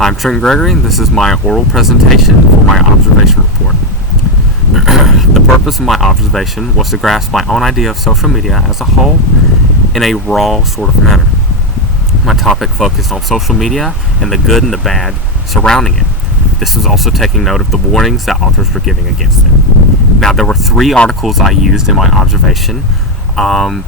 I'm Trent Gregory, and this is my oral presentation for my observation report. The purpose of my observation was to grasp my own idea of social media as a whole in a raw sort of manner. My topic focused on social media and the good and the bad surrounding it. This was also taking note of the warnings that authors were giving against it. Now, there were 3 articles I used in my observation. The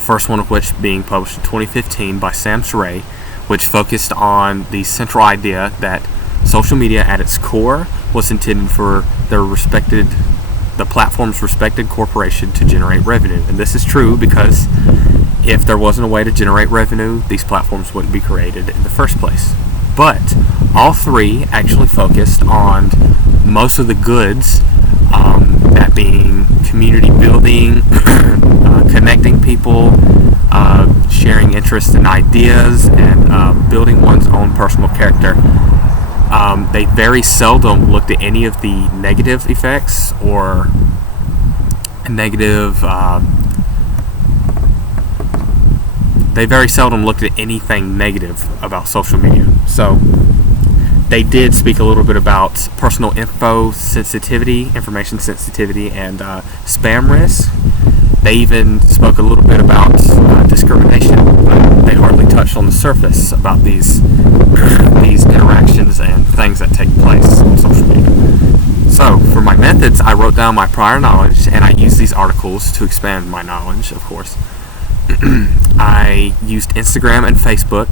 first one of which being published in 2015 by Sam Saray, which focused on the central idea that social media at its core was intended for the platform's respected corporation to generate revenue. And this is true because if there wasn't a way to generate revenue, these platforms wouldn't be created in the first place. But all 3 actually focused on most of the goods, that being community building, connecting people, sharing interests and ideas, and building one's own personal character. They very seldom looked at any of the negative effects or they very seldom looked at anything negative about social media. So they did speak a little bit about personal information sensitivity, and spam risk. They even spoke a little bit about discrimination, but they hardly touched on the surface about these interactions and things that take place on social media. So, for my methods, I wrote down my prior knowledge, and I used these articles to expand my knowledge, of course. I used Instagram and Facebook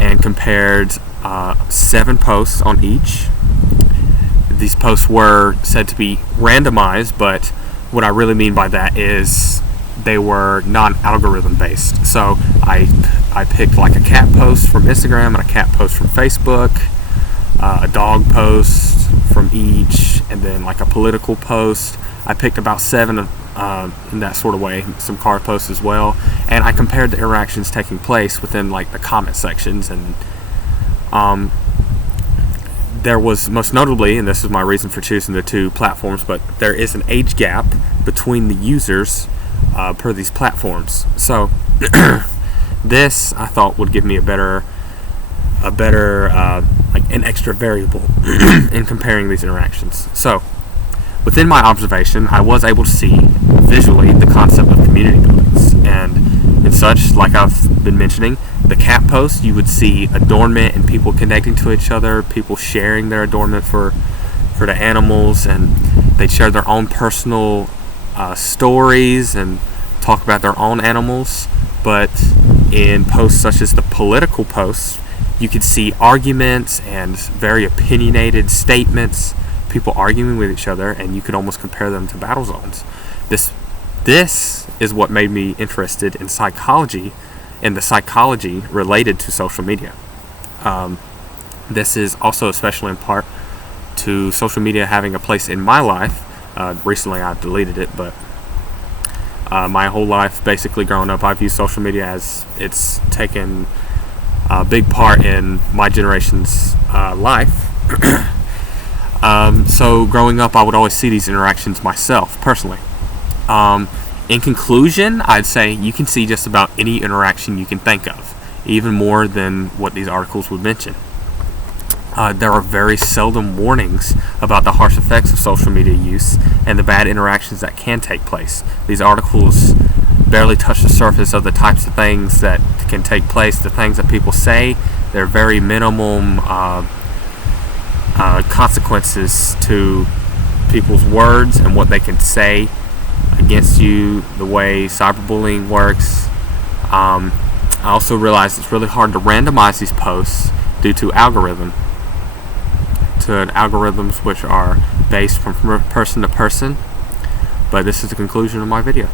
and compared 7 posts on each. These posts were said to be randomized, but what I really mean by that is they were non-algorithm based. So I picked like a cat post from Instagram and a cat post from Facebook, a dog post from each, and then like a political post. I picked about 7 in that sort of way, some car posts as well, and I compared the interactions taking place within like the comment sections. And there was most notably, and this is my reason for choosing the 2 platforms, but there is an age gap between the users per these platforms. So this I thought would give me a better like an extra variable in comparing these interactions. So within my observation, I was able to see visually the concept of community buildings and such. Like I've been mentioning, the cat post, you would see adornment and people connecting to each other, people sharing their adornment for the animals, and they'd share their own personal stories and talk about their own animals. But in posts such as the political posts, you could see arguments and very opinionated statements, people arguing with each other, and you could almost compare them to battle zones. This is what made me interested in psychology and the psychology related to social media. This is also especially in part to social media having a place in my life. Recently I've deleted it, but my whole life, basically growing up, I've used social media as it's taken a big part in my generation's life. So growing up, I would always see these interactions myself, personally. In conclusion, I'd say you can see just about any interaction you can think of, even more than what these articles would mention. There are very seldom warnings about the harsh effects of social media use and the bad interactions that can take place. These articles barely touch the surface of the types of things that can take place, the things that people say. They're very minimum consequences to people's words and what they can say against you, the way cyberbullying works. I also realized it's really hard to randomize these posts due to algorithms which are based from person to person. But this is the conclusion of my video.